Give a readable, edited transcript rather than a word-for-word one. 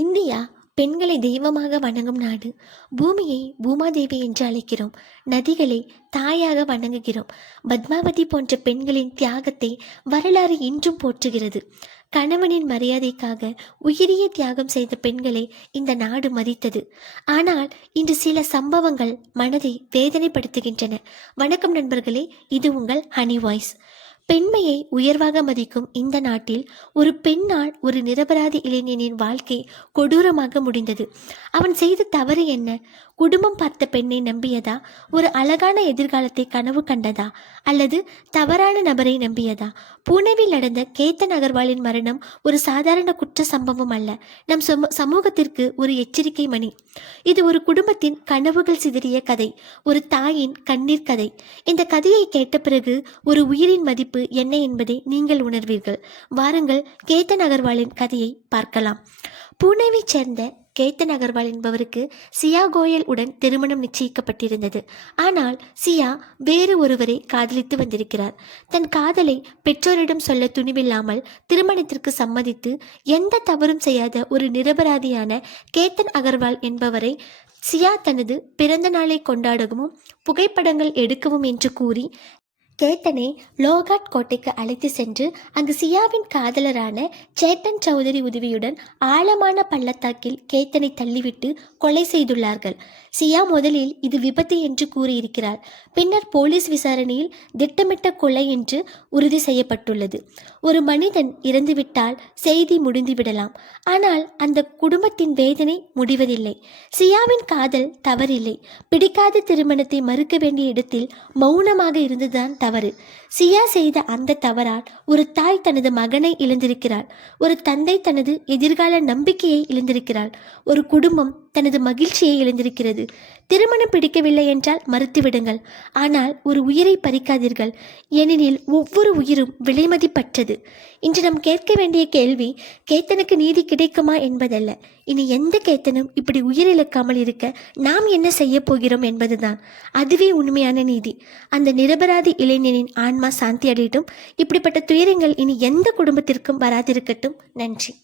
India பெண்களை தெய்வமாக வணங்கும் நாடு. பூமியை பூமாதேவி என்று அழைக்கிறோம். நதிகளை தாயாக வணங்குகிறோம். பத்மாவதி போன்ற பெண்களின் தியாகத்தை வரலாறு இன்றும் போற்றுகிறது. கணவனின் மரியாதைக்காக உயிரிய தியாகம் செய்த பெண்களை இந்த நாடு மதித்தது. ஆனால் இன்று சில சம்பவங்கள் மனதை வேதனைப்படுத்துகின்றன. வணக்கம் நண்பர்களே, இது உங்கள் ஹனி வாய்ஸ். பெண்மையை உயர்வாக மதிக்கும் இந்த நாட்டில் ஒரு பெண்ணால் ஒரு நிரபராதி இளைஞனின் வாழ்க்கை கொடூரமாக முடிந்தது. அவன் செய்த தவறு என்ன? குடும்பம் பார்த்த பெண்ணை நம்பியதா? ஒரு அழகான எதிர்காலத்தை கனவு கண்டதா? அல்லது தவறான நபரை நம்பியதா? புனேவில் நடந்த கேத்தன் அகர்வாலின் மரணம் ஒரு சாதாரண குற்ற சம்பவம் அல்ல, நம் சமூகத்திற்கு ஒரு எச்சரிக்கை மணி. இது ஒரு குடும்பத்தின் கனவுகள் சிதறிய கதை, ஒரு தாயின் கண்ணீர் கதை. இந்த கதையை கேட்ட பிறகு ஒரு உயிரின் மதிப்பு என்ன என்பதை நீங்கள் உணர்வீர்கள். வாருங்கள், கேத்தன் அகர்வாலின் கதையை பார்க்கலாம். புனேவை சேர்ந்த கேத்தன் அகர்வால் என்பவருக்கு சியா கோயல் உடன் திருமணம் நிச்சயிக்கப்பட்டிருந்தது. ஆனால் சியா வேறு ஒருவரை காதலித்து வந்திருக்கிறார். தன் காதலை பெற்றோரிடம் சொல்ல துணிவில்லாமல் திருமணத்திற்கு சம்மதித்து எந்த தவறும் செய்யாத ஒரு நிரபராதியான கேத்தன் அகர்வால் என்பவரை சியா தனது பிறந்த நாளை கொண்டாடவும் புகைப்படங்கள் எடுக்கவும் என்று கூறி கேத்தனை லோகாட் கோட்டைக்கு அழைத்து சென்று அங்கு சியாவின் காதலரான சேட்டன் சௌதரி உதவியுடன் ஆழமான பள்ளத்தாக்கில் கேத்தனை தள்ளிவிட்டு கொலை செய்துள்ளார்கள். சியா முதலில் இது விபத்து என்று கூறியிருக்கிறார். பின்னர் போலீஸ் விசாரணையில் திட்டமிட்ட கொலை என்று உறுதி செய்யப்பட்டுள்ளது. ஒரு மனிதன் இறந்துவிட்டால் செய்தி முடிந்துவிடலாம், ஆனால் அந்த குடும்பத்தின் வேதனை முடிவதில்லை. சியாவின் காதல் தவறில்லை. பிடிக்காத திருமணத்தை மறுக்க வேண்டிய இடத்தில் மௌனமாக இருந்துதான் தவறு. சியா செய்த அந்த தவறால் ஒரு தாய் தனது மகனை இழந்திருக்கிறாள். ஒரு தந்தை தனது எதிர்கால நம்பிக்கையை இழந்திருக்கிறாள். ஒரு குடும்பம் தனது மகிழ்ச்சியை இழந்திருக்கிறது. திருமணம் பிடிக்கவில்லை என்றால் மறுத்துவிடுங்கள், ஆனால் ஒரு உயிரை பறிக்காதீர்கள். ஏனெனில் ஒவ்வொரு உயிரும் விலைமதிப்பற்றது. இன்று நாம் கேட்க வேண்டிய கேள்வி கேத்தனுக்கு நீதி கிடைக்குமா என்பதல்ல. இனி எந்த கேத்தனும் இப்படி உயிரிழக்காமல் இருக்க நாம் என்ன செய்ய போகிறோம் என்பதுதான். அதுவே உண்மையான நீதி. அந்த நிரபராதி இளைஞனின் ஆன்மா சாந்தி அடையட்டும். இப்படிப்பட்ட துயரங்கள் இனி எந்த குடும்பத்திற்கும் வராதிருக்கட்டும். நன்றி.